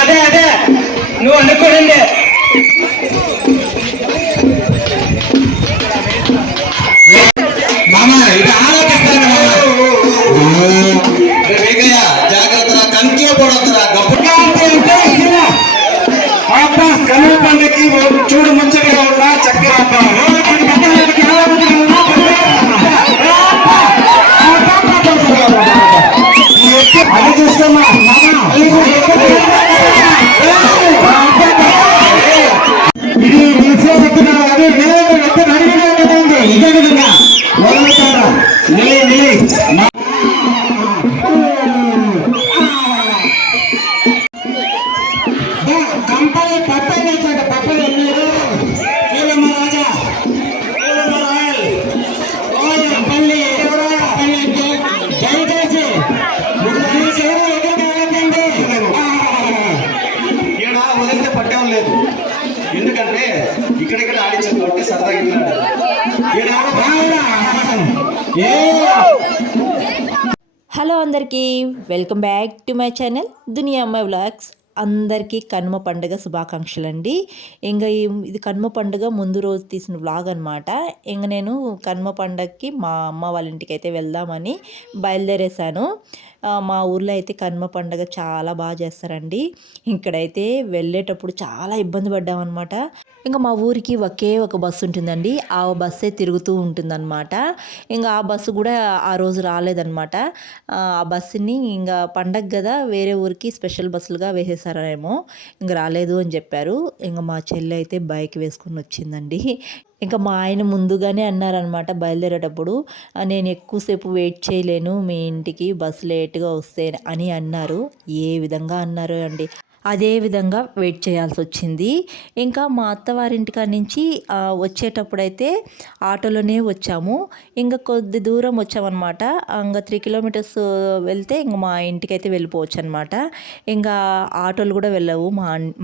అదే అదే నువ్వు అనుకోండి మామ ఇది ఆలోచిస్తాను జాగ్రత్త కంట్లో పడతారా కనుమ పండుగకి చూడు ముంచగా ఉన్నా చక్కగా అది చూస్తున్నా ఇది నిలిచేస్తున్నావు అది ఇదే విధంగా మొదలుతారా కంపల్లి పప్పలు వచ్చాడు పప్పలు ఎన్నీరు కీలమ్మ రాజా కీలమ్మ రాయల్ కంపల్లి దయచేసి ఈడ వదిలితే పట్టేం లేదు ఎందుకంటే ఇక్కడిక్కడ ఆడించారు కాబట్టి సరదాగా హలో అందరికీ welcome back to my channel దునియా అమ్మాయి వ్లాగ్స్. అందరికీ కనుమ పండుగ శుభాకాంక్షలు అండి. ఇంకా ఇది కనుమ పండుగ ముందు రోజు తీసిన వ్లాగ్ అనమాట. ఇంకా నేను కనుమ పండుగకి మా అమ్మ వాళ్ళ ఇంటికి అయితే వెళ్దామని బయలుదేరేసాను. మా ఊర్లో అయితే కనుమ పండుగ చాలా బాగా చేస్తారండి. ఇక్కడైతే వెళ్ళేటప్పుడు చాలా ఇబ్బంది పడ్డామన్నమాట. ఇంకా మా ఊరికి ఒకే ఒక బస్సు ఉంటుందండి. ఆ బస్సే తిరుగుతూ ఉంటుందన్నమాట. ఇంకా ఆ బస్సు కూడా ఆ రోజు రాలేదన్నమాట. ఆ బస్సుని ఇంకా పండగ కదా వేరే ఊరికి స్పెషల్ బస్సులుగా వేసేసారేమో, ఇంకా రాలేదు అని చెప్పారు. ఇంకా మా చెల్లి అయితే బైక్ వేసుకుని వచ్చిందండి. ఇంకా మా ఆయన ముందుగానే అన్నారనమాట బయలుదేరేటప్పుడు, నేను ఎక్కువసేపు వెయిట్ చేయలేను మీ ఇంటికి బస్సు లేట్గా వస్తే అని అన్నారు. ఏ విధంగా అన్నారు అండి, అదే విధంగా వెయిట్ చేయాల్సి వచ్చింది. ఇంకా మా అత్తవారింటికాడ నుంచి వచ్చేటప్పుడైతే ఆటోలోనే వచ్చాము. ఇంకా కొద్ది దూరం వచ్చామన్నమాట. ఇంకా 3 కిలోమీటర్స్ వెళ్తే ఇంకా మా ఇంటికి అయితే వెళ్ళిపోవచ్చు అనమాట. ఇంకా ఆటోలు కూడా వెళ్ళవు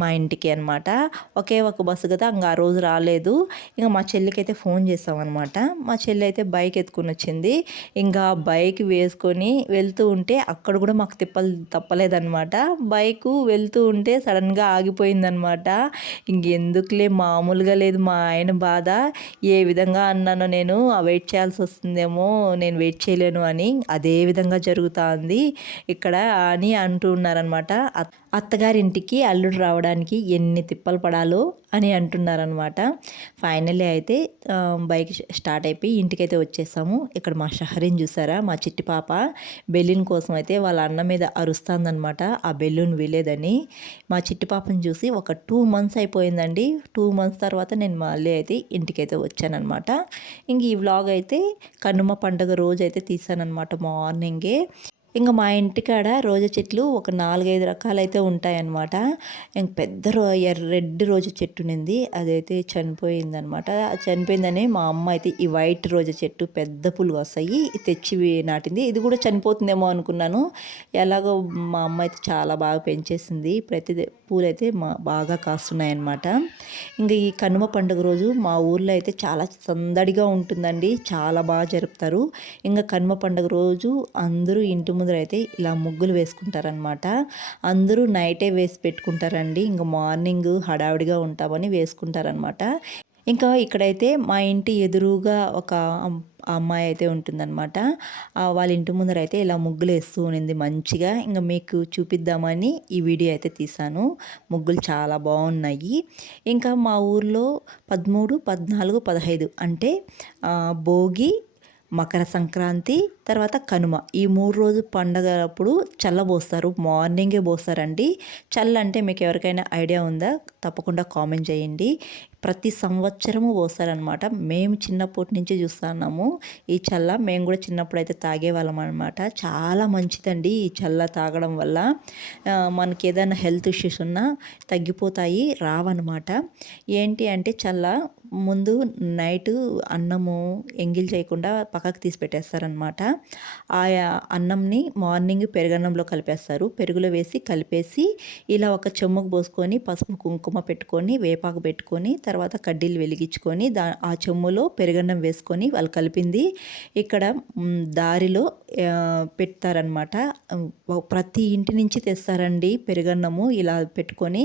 మా ఇంటికి అనమాట. ఒకే ఒక బస్సు కదా, ఇంకా ఆ రోజు రాలేదు. ఇంకా మా చెల్లికి అయితే ఫోన్ చేసామన్నమాట. మా చెల్లి అయితే బైక్ ఎత్తుకుని వచ్చింది. ఇంకా బైక్ వేసుకొని వెళ్తూ ఉంటే అక్కడ కూడా మాకు తిప్పలు తప్పలేదన్నమాట. బైకు వెళ్తూ ఉంటే సడన్గా ఆగిపోయిందనమాట. ఇంకెందుకులే మామూలుగా లేదు మా ఆయన బాధ. ఏ విధంగా అన్నానో నేను వెయిట్ చేయాల్సి వస్తుందేమో, నేను వెయిట్ చేయలేను అని అదే విధంగా జరుగుతుంది ఇక్కడ అని అంటూ ఉన్నారనమాట. అత్తగారింటికి అల్లుడు రావడానికి ఎన్ని తిప్పలు పడాలో అని అంటున్నారనమాట. ఫైనల్లీ అయితే బైక్ స్టార్ట్ అయిపోయి ఇంటికైతే వచ్చేసాము. ఇక్కడ మా షహరీన్ చూసారా, మా చిట్టి పాప బెలూన్ కోసం అయితే వాళ్ళ అన్న మీద అరుస్తుందనమాట. ఆ బెలూన్ వీలేదని మా చిట్టి పాపను చూసి ఒక 2 months అయిపోయిందండి. 2 months తర్వాత నేను మళ్ళీ అయితే ఇంటికైతే వచ్చానమాట. ఇంక ఈ వ్లాగ్ అయితే కనుమ పండుగ రోజు అయితే తీసానమాట మార్నింగే. ఇంకా మా ఇంటికాడ రోజా చెట్లు ఒక 4-5 రకాలైతే ఉంటాయన్నమాట. ఇంక పెద్ద రెడ్ రోజా చెట్టు ఉంది, అదైతే చనిపోయిందనమాట. చనిపోయిందని మా అమ్మ అయితే ఈ వైట్ రోజా చెట్టు పెద్ద పూలు వస్తాయి తెచ్చి నాటింది. ఇది కూడా చనిపోతుందేమో అనుకున్నాను. ఎలాగో మా అమ్మ అయితే చాలా బాగా పెంచేసింది. ప్రతి పూలైతే బాగా కాస్తున్నాయి అన్నమాట. ఇంకా ఈ కనుమ పండుగ రోజు మా ఊర్లో అయితే చాలా సందడిగా ఉంటుందండి. చాలా బాగా జరుపుతారు. ఇంకా కనుమ పండుగ రోజు అందరూ ఇంటి ముందర అయితే ఇలా ముగ్గులు వేసుకుంటారనమాట. అందరూ నైటే వేసి పెట్టుకుంటారండి. ఇంకా మార్నింగ్ హడావిడిగా ఉంటామని వేసుకుంటారనమాట. ఇంకా ఇక్కడైతే మా ఇంటి ఎదురుగా ఒక అమ్మాయి అయితే ఉంటుందన్నమాట. వాళ్ళ ఇంటి ముందర అయితే ఇలా ముగ్గులు వేస్తూ ఉన్నింది మంచిగా. ఇంకా మీకు చూపిద్దామని ఈ వీడియో అయితే తీసాను. ముగ్గులు చాలా బాగున్నాయి. ఇంకా మా ఊర్లో 13, 14, 15 అంటే భోగి, మకర సంక్రాంతి, తర్వాత కనుమ, ఈ 3 రోజు పండగ అప్పుడు చల్ల పోస్తారు. మార్నింగే పోస్తారండి. చల్ల అంటే మీకు ఎవరికైనా ఐడియా ఉందా? తప్పకుండా కామెంట్ చేయండి. ప్రతి సంవత్సరము పోస్తారనమాట. మేము చిన్నప్పటి నుంచి చూస్తున్నాము ఈ చల్ల. మేము కూడా చిన్నప్పుడు అయితే తాగేవాళ్ళం అనమాట. చాలా మంచిదండి ఈ చల్ల తాగడం వల్ల. మనకి ఏదైనా హెల్త్ ఇష్యూస్ ఉన్నా తగ్గిపోతాయి, రావన్నమాట. ఏంటి అంటే చల్ల ముందు నైటు అన్నము ఎంగిల్ చేయకుండా పక్కకు తీసి పెట్టేస్తారనమాట. ఆ అన్నంని మార్నింగ్ పెరుగన్నంలో కలిపేస్తారు. పెరుగులో వేసి కలిపేసి ఇలా ఒక చెమ్ముకు పోసుకొని పసుపు కుంకుమ పెట్టుకొని వేపాకు పెట్టుకొని తర్వాత కడ్డీలు వెలిగించుకొని ఆ చెమ్ములో పెరుగన్నం వేసుకొని వాళ్ళు కలిపింది ఇక్కడ దారిలో పెడతారనమాట. ప్రతి ఇంటి నుంచి తెస్తారండి పెరుగన్నము ఇలా పెట్టుకొని.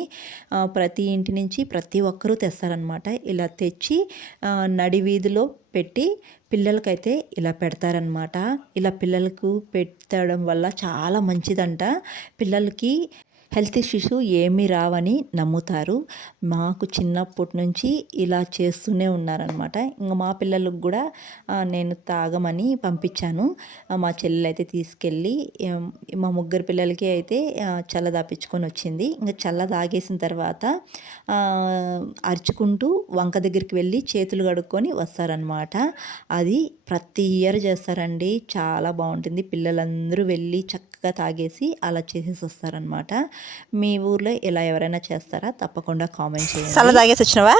ప్రతి ఇంటి నుంచి ప్రతి ఒక్కరూ తెస్తారనమాట. ఇలా తెచ్చి నడి వీధిలో పెట్టి పిల్లలకైతే ఇలా పెడతారనమాట. ఇలా పిల్లలకు పెట్టడం వల్ల చాలా మంచిదంట. పిల్లలకి హెల్త్ ఇష్యూస్ ఏమీ రావని నమ్ముతారు. మాకు చిన్నప్పటి నుంచి ఇలా చేస్తూనే ఉన్నారనమాట. ఇంకా మా పిల్లలకు కూడా నేను తాగమని పంపించాను. మా చెల్లెలు అయితే తీసుకెళ్ళి మా ముగ్గురు పిల్లలకి అయితే చల్ల దాపించుకొని వచ్చింది. ఇంకా చల్ల తాగేసిన తర్వాత అరుచుకుంటూ వంక దగ్గరికి వెళ్ళి చేతులు కడుక్కొని వస్తారనమాట. అది ప్రతి ఇయర్ చేస్తారండి. చాలా బాగుంటుంది. పిల్లలందరూ వెళ్ళి చక్కగా తాగేసి అలా చేసేసి వస్తారనమాట. మీ ఊర్లో ఇలా ఎవరైనా చేస్తారా? తప్పకుండా కామెంట్ చేయండి. చల్ల తాగేసి వచ్చినావా?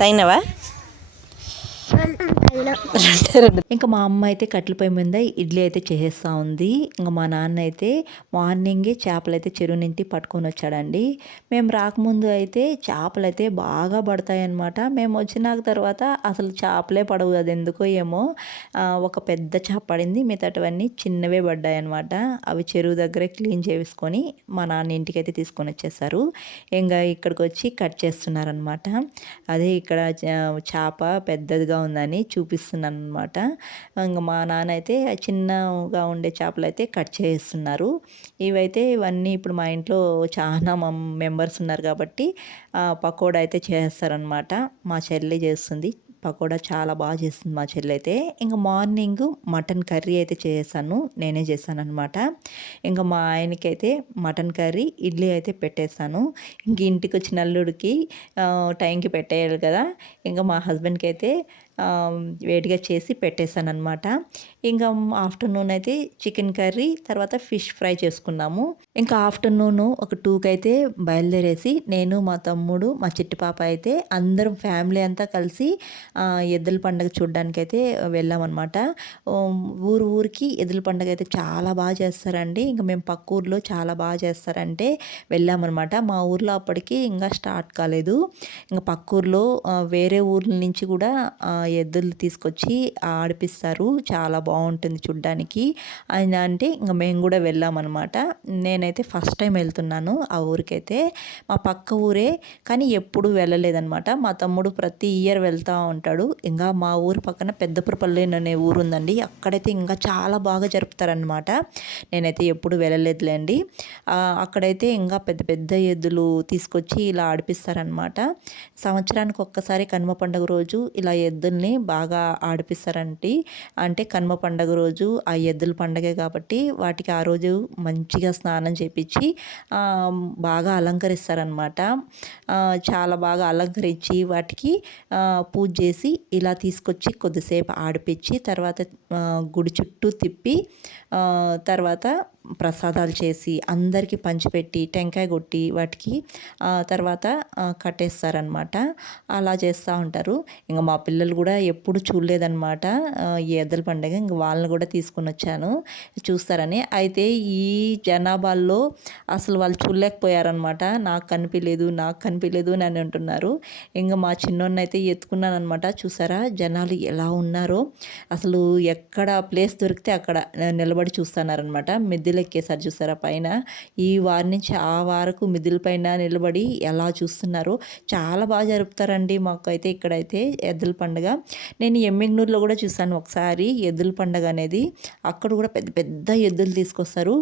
తాగినావా? ఇంకా మా అమ్మ అయితే కట్టెల పొయ్యి మీద ఇడ్లీ అయితే చేసేస్తూ ఉంది. ఇంకా మా నాన్న అయితే మార్నింగే చేపలు అయితే చెరువు నుండి పట్టుకొని వచ్చాడండి. మేము రాకముందు అయితే చేపలు అయితే బాగా పడతాయన్నమాట. మేము వచ్చినాక తర్వాత అసలు చేపలే పడవు. అది ఎందుకో ఏమో ఒక పెద్ద చేప పడింది, మిగతావన్నీ చిన్నవే పడ్డాయి అనమాట. అవి చెరువు దగ్గరే క్లీన్ చేసుకొని మా నాన్న ఇంటికి అయితే తీసుకొని వచ్చేసారు. ఇంకా ఇక్కడికి వచ్చి కట్ చేస్తున్నారనమాట. అదే ఇక్కడ చేప పెద్దదిగా ఉందని చూపిస్తున్నాను అనమాట. ఇంకా మా నాన్న అయితే చిన్నగా ఉండే చేపలు అయితే కట్ చేస్తున్నారు. ఇవన్నీ ఇప్పుడు మా ఇంట్లో చాలా మెంబర్స్ ఉన్నారు కాబట్టి పకోడా అయితే చేస్తారనమాట. మా చెల్లి చేస్తుంది పకోడా, చాలా బాగా చేస్తుంది మా చెల్లి అయితే. ఇంకా మార్నింగ్ మటన్ కర్రీ అయితే చేశాను, నేనే చేశాను అనమాట. ఇంకా మా ఆయనకైతే మటన్ కర్రీ ఇడ్లీ అయితే పెట్టేశాను. ఇంక ఇంటికి వచ్చిన అల్లుడికి టైంకి పెట్టేయాలి కదా. ఇంకా మా హస్బెండ్కి అయితే వేడిగా చేసి పెట్టేశాను అనమాట. ఇంకా ఆఫ్టర్నూన్ అయితే చికెన్ కర్రీ, తర్వాత ఫిష్ ఫ్రై చేసుకున్నాము. ఇంకా ఆఫ్టర్నూన్ ఒక 2కి అయితే బయలుదేరేసి నేను, మా తమ్ముడు, మా చిట్టి పాప అయితే అందరం ఫ్యామిలీ అంతా కలిసి ఎద్దుల పండుగ చూడడానికి అయితే వెళ్ళామన్నమాట. ఊరికి ఎద్దుల పండుగ అయితే చాలా బాగా చేస్తారండి. ఇంకా మేము పక్క ఊర్లో చాలా బాగా చేస్తారంటే వెళ్ళామన్నమాట. మా ఊర్లో అప్పటికి ఇంకా స్టార్ట్ కాలేదు. ఇంకా పక్క ఊర్లో వేరే ఊర్ల నుంచి కూడా ఎద్దులు తీసుకొచ్చి ఆడిపిస్తారు. చాలా బాగుంటుంది చూడ్డానికి. అయినా అంటే ఇంకా మేము కూడా వెళ్ళామన్నమాట. నేనైతే ఫస్ట్ టైం వెళ్తున్నాను ఆ ఊరికైతే. మా పక్క ఊరే కానీ ఎప్పుడు వెళ్ళలేదన్నమాట. మా తమ్ముడు ప్రతి ఇయర్ వెళ్తూ ఉంటాడు. ఇంకా మా ఊరు పక్కన పెద్దపురపల్లి అనే ఊరు ఉందండి. అక్కడైతే ఇంకా చాలా బాగా జరుపుతారనమాట. నేనైతే ఎప్పుడు వెళ్ళలేదులేండి. అక్కడైతే ఇంకా పెద్ద పెద్ద ఎద్దులు తీసుకొచ్చి ఇలా ఆడిపిస్తారనమాట. సంవత్సరానికి ఒక్కసారి కనుమ పండుగ రోజు ఇలా ఎద్దుల్ని బాగా ఆడిపిస్తారంటే, అంటే కనుమ పండుగ రోజు ఆ ఎద్దుల పండగే కాబట్టి వాటికి ఆ రోజు మంచిగా స్నానం చేపించి బాగా అలంకరిస్తారనమాట. చాలా బాగా అలంకరించి వాటికి పూజ చేసి ఇలా తీసుకొచ్చి కొద్దిసేపు ఆడిపించి తర్వాత గుడి చుట్టూ తిప్పి తర్వాత ప్రసాదాలు చేసి అందరికీ పంచిపెట్టి టెంకాయ కొట్టి వాటికి తర్వాత కట్టేస్తారనమాట. అలా చేస్తూ ఉంటారు. ఇంకా మా పిల్లలు కూడా ఎప్పుడు చూడలేదన్నమాట ఈ ఎద్దుల పండుగ. ఇంక వాళ్ళని కూడా తీసుకొని వచ్చాను చూస్తారని. అయితే ఈ జనాభాల్లో అసలు వాళ్ళు చూడలేకపోయారనమాట. నాకు కనిపించలేదు అని అంటున్నారు. ఇంకా మా చిన్నోడిని అయితే ఎత్తుకున్నాను అనమాట. చూసారా జనాలు ఎలా ఉన్నారో. అసలు ఎక్కడ ప్లేస్ దొరికితే అక్కడ నిలబడి చూస్తున్నారనమాట. మిద్దెలు ఎక్కేసారు చూసారా పైన. ఈ వారి నుంచి ఆ వారకు మిద్దెల పైన నిలబడి ఎలా చూస్తున్నారో. చాలా బాగా జరుపుతారండి మాకైతే ఇక్కడైతే ఎద్దుల పండుగ. నేను ఎమ్మిగనూరులో కూడా చూసాను ఒకసారి ఎద్దుల పండుగ అనేది. అక్కడ కూడా పెద్ద పెద్ద ఎద్దులు తీసుకొస్తారు.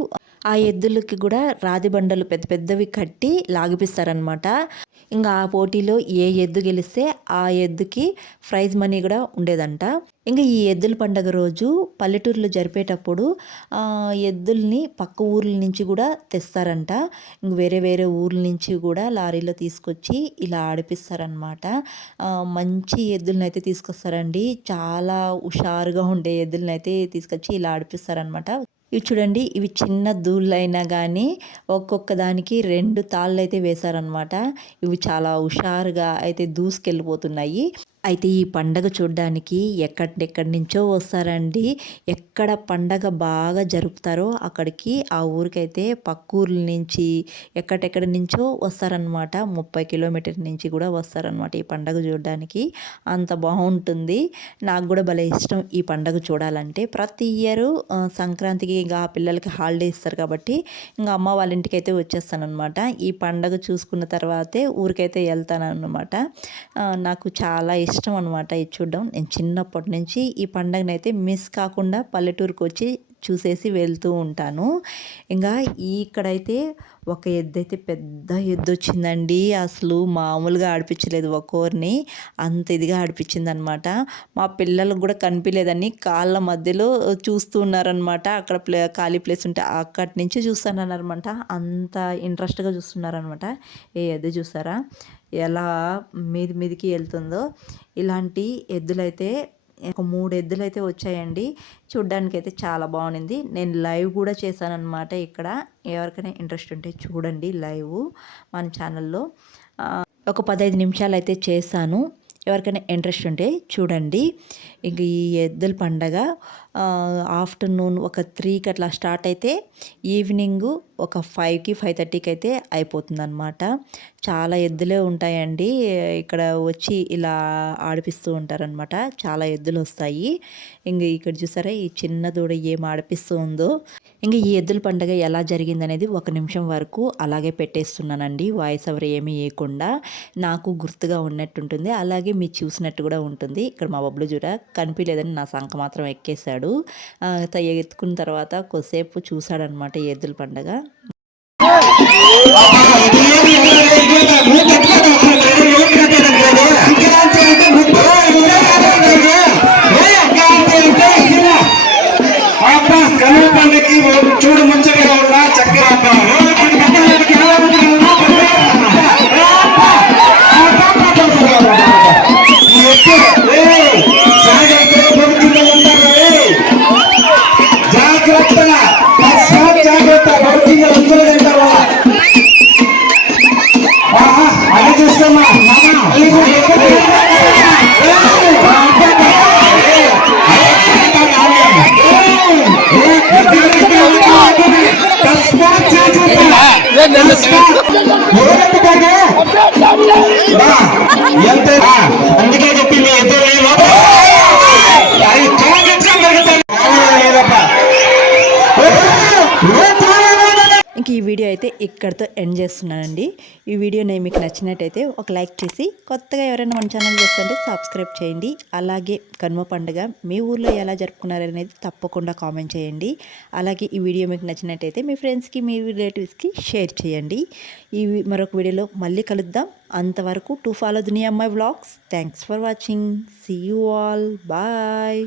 ఆ ఎద్దులకి కూడా రాతి బండలు పెద్ద పెద్దవి కట్టి లాగిపిస్తారనమాట. ఇంకా ఆ పోటీలో ఏ ఎద్దు గెలిస్తే ఆ ఎద్దుకి ప్రైజ్ మనీ కూడా ఉండేదంట. ఇంకా ఈ ఎద్దుల పండుగ రోజు పల్లెటూరులో జరిపేటప్పుడు ఎద్దుల్ని పక్క ఊర్ల నుంచి కూడా తెస్తారంట. ఇంక వేరే వేరే ఊర్ల నుంచి కూడా లారీలో తీసుకొచ్చి ఇలా ఆడిపిస్తారనమాట. మంచి ఎద్దులను అయితే తీసుకొస్తారండి. చాలా హుషారుగా ఉండే ఎద్దులను అయితే తీసుకొచ్చి ఇలా ఆడిపిస్తారనమాట. ఇవి చూడండి, ఇవి చిన్న దూళ్ళైనా కానీ ఒక్కొక్క దానికి 2 తాళ్ళు అయితే వేశారనమాట. ఇవి చాలా హుషారుగా అయితే దూసుకెళ్ళిపోతున్నాయి. అయితే ఈ పండగ చూడ్డానికి ఎక్కడెక్కడి నుంచో వస్తారండి. ఎక్కడ పండగ బాగా జరుపుతారో అక్కడికి ఆ ఊరికైతే పక్క ఊర్ల నుంచి ఎక్కడెక్కడి నుంచో వస్తారనమాట. 30 కిలోమీటర్ల నుంచి కూడా వస్తారనమాట ఈ పండగ చూడడానికి. అంత బాగుంటుంది. నాకు కూడా భలే ఇష్టం ఈ పండగ చూడాలంటే. ప్రతి ఇయరు సంక్రాంతికి ఇక ఆ పిల్లలకి హాలిడే ఇస్తారు కాబట్టి ఇంకా అమ్మ వాళ్ళ ఇంటికైతే వచ్చేస్తానమాట. ఈ పండగ చూసుకున్న తర్వాతే ఊరికైతే వెళ్తానన్నమాట. నాకు చాలా ఇష్టం అనమాట ఇది చూడడం. నేను చిన్నప్పటి నుంచి ఈ పండగనైతే మిస్ కాకుండా పల్లెటూరుకి వచ్చి చూసేసి వెళ్తూ ఉంటాను. ఇంకా ఇక్కడైతే ఒక ఎద్దైతే పెద్ద ఎద్దు వచ్చిందండి. అసలు మామూలుగా ఆడిపించలేదు ఒక్కోరిని. అంత ఇదిగా ఆడిపించిందనమాట. మా పిల్లలకు కూడా కనిపించలేదని కాళ్ళ మధ్యలో చూస్తూ ఉన్నారనమాట. అక్కడ ఖాళీ ప్లేస్ ఉంటే అక్కడి నుంచి చూస్తున్నారనమాట. అంత ఇంట్రెస్ట్గా చూస్తున్నారనమాట. ఏ ఎద్దు చూసారా ఎలా మీదికి వెళ్తుందో. ఇలాంటి ఎద్దులైతే ఒక 3 ఎద్దులైతే వచ్చాయండి. చూడ్డానికైతే చాలా బాగుంది. నేను లైవ్ కూడా చేశానన్నమాట ఇక్కడ. ఎవరికైనా ఇంట్రెస్ట్ ఉంటే చూడండి లైవ్ మన ఛానల్లో. ఒక 15 నిమిషాలు అయితే చేశాను. ఎవరికైనా ఇంట్రెస్ట్ ఉంటే చూడండి. ఇంక ఈ ఎద్దుల పండగ ఆఫ్టర్నూన్ ఒక 3కి అట్లా స్టార్ట్ అయితే ఈవినింగ్ ఒక 5కి 5:30కి అయితే అయిపోతుందన్నమాట. చాలా ఎద్దులే ఉంటాయండి. ఇక్కడ వచ్చి ఇలా ఆడిపిస్తూ ఉంటారనమాట. చాలా ఎద్దులు వస్తాయి. ఇంక ఇక్కడ చూసారా ఈ చిన్న దూడ ఏం ఆడిపిస్తూ ఉందో. ఇంక ఈ ఎద్దుల పండుగ ఎలా జరిగిందనేది 1 నిమిషం వరకు అలాగే పెట్టేస్తున్నానండి. వాయిస్ ఓవర్ ఏమీ వేయకుండా. నాకు గుర్తుగా ఉన్నట్టుంటుంది. అలాగే మీరు చూసినట్టు కూడా ఉంటుంది. ఇక్కడ మా బబ్బులు చూడ కనిపించలేదని నా సంక మాత్రం ఎక్కేశాడు. ఎత్తుకున్న తర్వాత కొద్దిసేపు చూశాడనమాట ఈ ఎద్దుల పండుగ. చూడు ముంచగా ఉన్నా చక్కగా అది చూస్తామా అందుకే చెప్పి మీ ఇద్దరు ఇంక ఈ వీడియో అయితే ఇక్కడితో ఎండ్ చేస్తున్నానండి. ఈ వీడియో నేను మీకు నచ్చినట్టయితే ఒక లైక్ చేసి కొత్తగా ఎవరైనా మన ఛానల్ చూస్తుంటే సబ్స్క్రైబ్ చేయండి. అలాగే కనుమ పండుగ మీ ఊర్లో ఎలా జరుపుకున్నారనేది తప్పకుండా కామెంట్ చేయండి. అలాగే ఈ వీడియో మీకు నచ్చినట్టయితే మీ ఫ్రెండ్స్కి మీ రిలేటివ్స్కి షేర్ చేయండి. ఈ మరొక వీడియోలో మళ్ళీ కలుద్దాం. అంతవరకు టు ఫాలో దునియా అమ్మాయి vlogs. Thanks for watching. See you all. Bye.